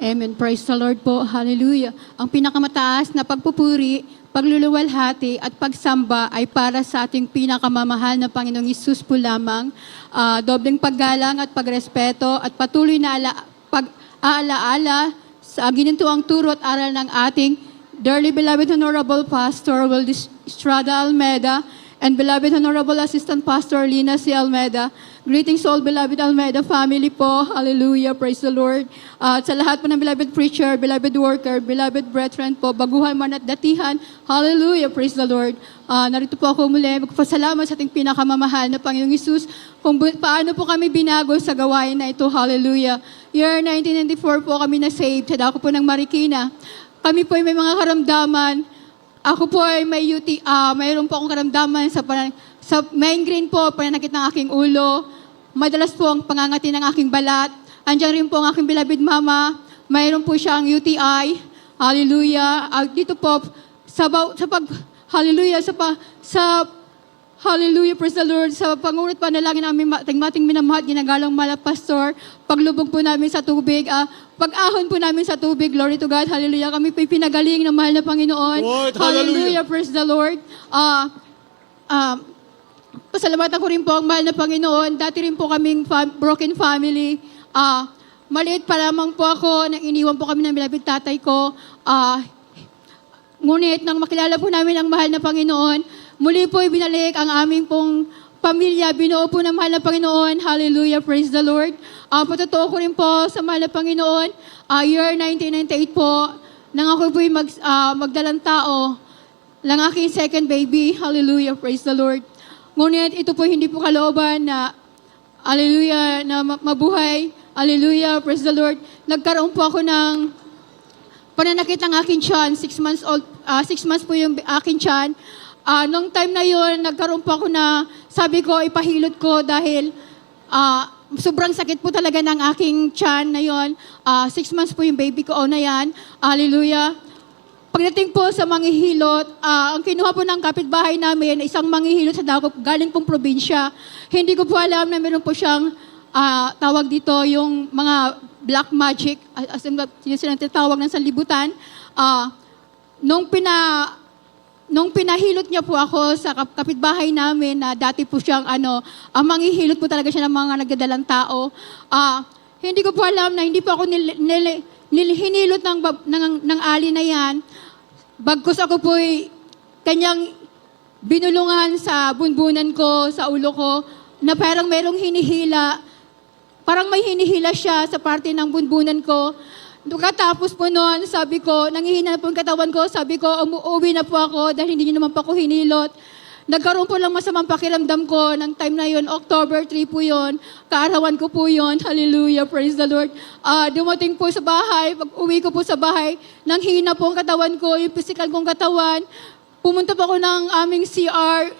Amen. Praise the Lord po. Hallelujah. Ang pinakamataas na pagpupuri, pagluluwalhati at pagsamba ay para sa ating pinakamamahal na Panginoong Hesus po lamang. Dobleng paggalang at pagrespeto at patuloy na pag-aalaala sa ginintuang turo at aral ng ating dearly beloved Honorable Pastor Wildis Estrada Almeda and beloved Honorable Assistant Pastor Lina C. Almeda. Greetings all beloved Almeda family po. Hallelujah. Praise the Lord. At sa lahat po ng beloved preacher, beloved worker, beloved brethren po, baguhan man at datihan. Hallelujah. Praise the Lord. Narito po ako muli. Magpasalamat sa ating pinakamamahal na Panginoong Hesus kung paano po kami binago sa gawain na ito. Hallelujah. Year 1994 po kami na-saved. Sa dako po ng Marikina. Kami po ay may mga karamdaman. Ako po ay may mayroon po akong karamdaman sa migraine po, pananakit ng aking ulo. Madalas po ang pangangati ng aking balat. Andiyan rin po ang aking beloved mama. Mayroon po siyang UTI. Hallelujah. Dito po, Hallelujah, praise the Lord. Sa pangunit panalangin namin mating minamahal, ginagalang mala pastor, paglubog po namin sa tubig, pag-ahon po namin sa tubig, glory to God, hallelujah. Kami po pinagaling ng mahal na Panginoon. Lord, hallelujah, praise the Lord. Pasalamatan ko rin po ang mahal na Panginoon. Dati rin po kaming broken family. Maliit pa lamang po ako, nang iniwan po kami ng beloved tatay ko. Ngunit nang makilala po namin ang mahal na Panginoon, muli po ibinalik ang aming pong pamilya, binuo po ng mahal na Panginoon. Hallelujah, praise the Lord. Patotoo ko rin po sa mahal na Panginoon, year 1998 po, nang ako po'y magdalang tao, lang aking second baby. Hallelujah, praise the Lord. Ngunit ito po hindi po kalooban na, hallelujah, na mabuhay. Hallelujah, praise the Lord. Nagkaroon po ako ng pananakit ng aking tiyan, 6 months old, 6 months po yung aking tiyan. Nung time na yon, nagkaroon po ako na, sabi ko, ipahilot ko dahil sobrang sakit po talaga ng aking tiyan na yon. 6 months po yung baby ko na yan. Hallelujah. Pagdating po sa manghihilot, ang kinuha po ng kapitbahay namin, isang manghihilot sa Dakop, galing pong probinsya. Hindi ko po alam na meron po siyang tawag dito, yung mga black magic, as in sila tawag ng sanlibutan. Nung pinahilot niya po ako sa kapitbahay namin na dati po siyang ang manghihilot po talaga siya ng mga nagdadalang tao. Hindi ko po alam na hindi po ako hinilot ng ali na yan. Bagkus ako po'y kanyang binulungan sa bunbunan ko, sa ulo ko, na parang merong hinihila. Parang may hinihila siya sa parte ng bunbunan ko. Katapos po noon, sabi ko, nangihina na po yung katawan ko, sabi ko, umuwi na po ako dahil hindi niyo naman po ako hinilot. Nagkaroon po lang masamang pakiramdam ko ng time na yun, October 3 po yun, kaarawan ko po yun, hallelujah, praise the Lord. Dumating po sa bahay, pag uwi ko po sa bahay, nanghina po ang katawan ko, yung physical kong katawan. Pumunta pa ako ng aming CR,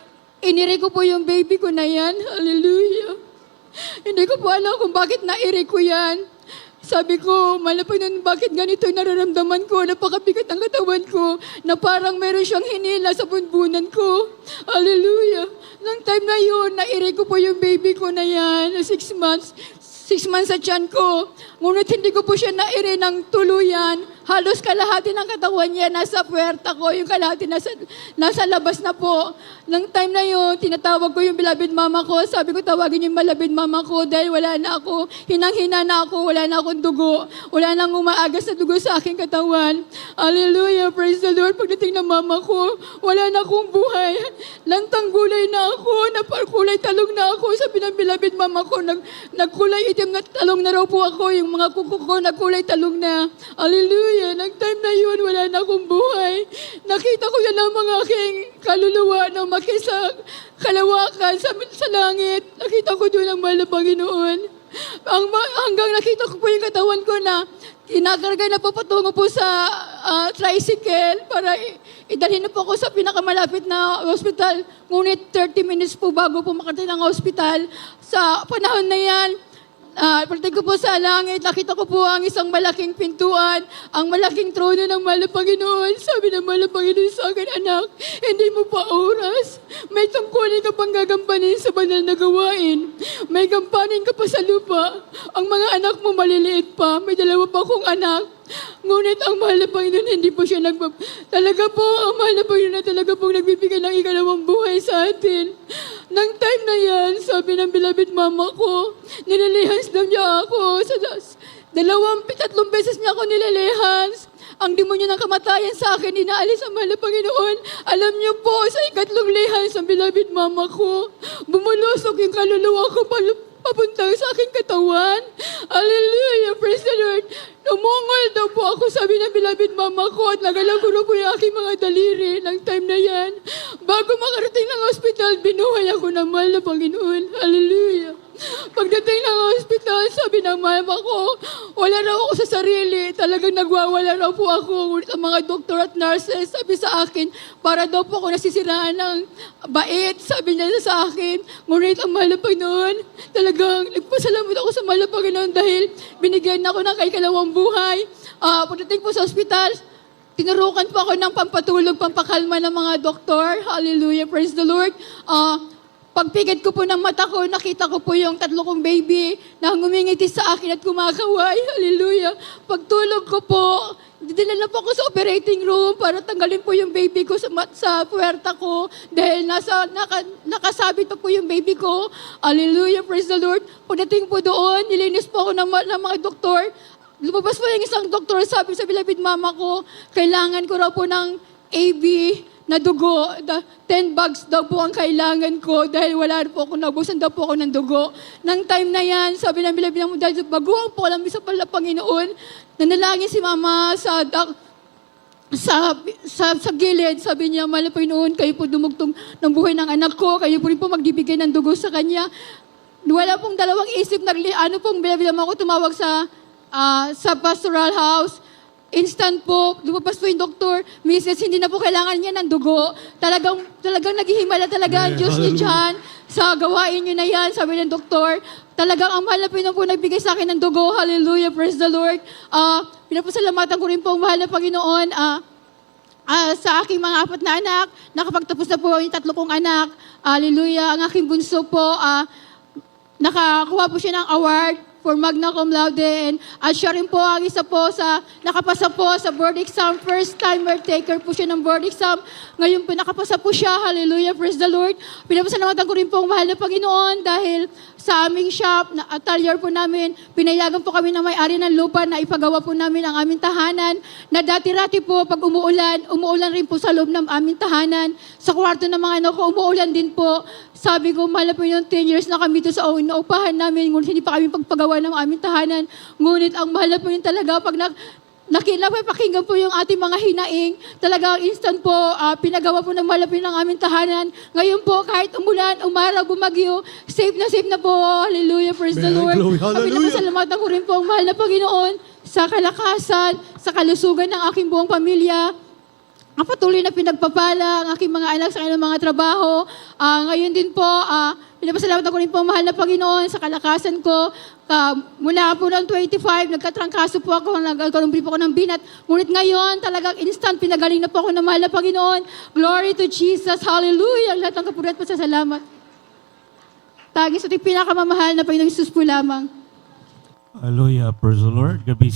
iniri ko po yung baby ko na yan, hallelujah. Hindi ko po alam kung bakit nairi ko yan. Sabi ko, malapit nun, bakit ganito yung nararamdaman ko? Napakabigat ang katawan ko, na parang meron siyang hinila sa bunbunan ko. Hallelujah. Nang time na yun, nairi ko po yung baby ko na yan, 6 months. 6 months sa tiyan ko. Ngunit hindi ko po siya nairi ng tuluyan. Halos kalahati ng katawan niya nasa puwerta ko, yung kalahati nasa labas na po. Nang time na yun, tinatawag ko yung beloved mama ko. Sabi ko, tawagin yung beloved mama ko dahil wala na ako. Hinang-hina na ako, wala na akong dugo. Wala nang umaagas na dugo sa aking katawan. Hallelujah, praise the Lord. Pagdating ng mama ko, wala na akong buhay. Lantang gulay na ako, kulay talong na ako. Sabi ng beloved mama ko, nagkulay itim na talong na raw po ako. Yung mga kuko ko, nagkulay talong na. Hallelujah. Nag-time na yun, wala na akong buhay. Nakita ko yan ang mga aking kaluluwa na makisa kalawakan sa langit. Nakita ko doon ang mahal na Panginoon. Hanggang nakita ko po yung katawan ko na kinakarga na po patungo po sa tricycle para idalhin na po ako sa pinakamalapit na hospital. Ngunit 30 minutes po bago po makarating ng hospital. Sa panahon na yan, Pagdating ko po sa langit, nakita ko po ang isang malaking pintuan, ang malaking trono ng mahal na Panginoon. Sabi ng mahal na Panginoon sa akin, anak, hindi mo pa oras. May tungkulin ka pang gagampanin sa banal na gawain. May gampanin ka pa sa lupa. Ang mga anak mo maliliit pa. May 2 pa akong anak. Ngunit ang mahal na Panginoon, hindi po siya talaga po, ang mahal na Panginoon na talaga pong nagbibigay ng ikalawang buhay sa atin. Nang time na yan, sabi ng beloved mama ko, nililihans daw niya ako. 3 beses niya ako nililihans. Ang demonyo ng kamatayan sa akin, inaalis ang mahal na Panginoon. Alam niyo po, sa 3 lihans ang beloved mama ko, bumulusok yung kaluluwa ko papunta sa aking katawan. Hallelujah, praise the Lord. Umungol daw po ako, sabi ng beloved mama ko, at nagalaguro po yung aking mga daliri ng time na yan. Bago makarating ng hospital, binuhay ako ng mahal na Panginoon. Hallelujah. Pagdating ng hospital, sabi ng mama ko, wala raw ako sa sarili. Talagang nagwawala raw po ako. Ngunit ang mga doktor at nurses, sabi sa akin, para daw po ako nasisiraan ng bait. Sabi niya sa akin, ngunit ang mahal na Panginoon, talagang nagpasalamat ako sa mahal na Panginoon dahil binigyan ako ng kalawang buhay. Pagdating po sa hospital, tinurukan po ako ng pampatulog, pampakalma ng mga doktor. Hallelujah, praise the Lord. Pagpikit ko po ng mata ko, nakita ko po yung 3 kong baby na ngumingiti sa akin at kumakaway. Hallelujah. Pagtulog ko po, dinala po ako sa operating room para tanggalin po yung baby ko sa puwerta ko dahil nakasabit pa po yung baby ko. Hallelujah, praise the Lord. Pagdating po doon, nilinis po ako ng mga doktor. Lumabas po yung isang doktor, sabi sa beloved mama ko, kailangan ko raw po ng AB na dugo. 10 bags daw po ang kailangan ko dahil wala po ako, naubusan daw po ako ng dugo. Nang time na yan, sabi ng beloved mama, dahil baguhan po alam sa pala Panginoon, nanalangin si mama sa gilid, sabi niya, mahal na Panginoon, kayo po dumugtong ng buhay ng anak ko, kayo po rin po magbibigay ng dugo sa kanya. Wala pong dalawang isip, beloved mama ko tumawag sa pastoral house. Instant po, lumabas po yung doktor, Mrs., hindi na po kailangan niya ng dugo. Talagang naghihimala talaga ang Diyos niyo dyan. Sa gawain niyo na yan, sabi ng doktor. Talagang ang mahal na Panginoon po nagbigay sa akin ng dugo. Hallelujah, praise the Lord. Pinapasalamatan ko rin po ang mahal na Panginoon sa aking mga 4 na anak. Nakapagtapos na po yung 3 kong anak. Hallelujah. Ang aking bunso po, nakakuha po siya ng award for magna cum laude. At siya rin po ang isa po nakapasa po sa board exam. First timer taker po siya ng board exam. Ngayon po nakapasa po siya. Hallelujah, praise the Lord. Pinapasalamatan ko rin po ang mahal na Panginoon dahil sa aming shop, atelier po namin, pinayagan po kami ng may-ari ng lupa na ipagawa po namin ang aming tahanan. Na dati-rati po pag umuulan rin po sa loob ng aming tahanan. Sa kwarto ng mga anak ko, umuulan din po. Sabi ko, mahal na Panginoon, 10 years na kami ito sa inaupahan namin, ngunit hindi pa kami pagpagawa ng aming tahanan. Ngunit ang mahal na Panginoon talaga, pag napapakinggan po yung ating mga hinaing, talaga instant po, pinagawa po ng mahal na Panginoon ang aming tahanan. Ngayon po, kahit umulan, umaraw, bumagyo, safe na po. Hallelujah, praise the Lord. Pinapasalamatan ko rin po ang mahal na Panginoon sa kalakasan, sa kalusugan ng aking buong pamilya. Ang patuloy na pinagpapala ang aking mga anak sa kanilang mga trabaho. Ngayon din po, pinapasalamatan ko rin po ang mahal na Panginoon sa kalakasan ko. Mula po ng 25, nagkatrangkaso po ako, nagkaroon po ako ng binat. Ngunit ngayon, talagang instant, pinagaling na po ako ng mahal na Panginoon. Glory to Jesus. Hallelujah. Ang lahat ng kapurihan at pasasalamat. Tagis at pinakamamahal na Panginoong Jesus po lamang. Hallelujah. Praise the Lord. God bless you.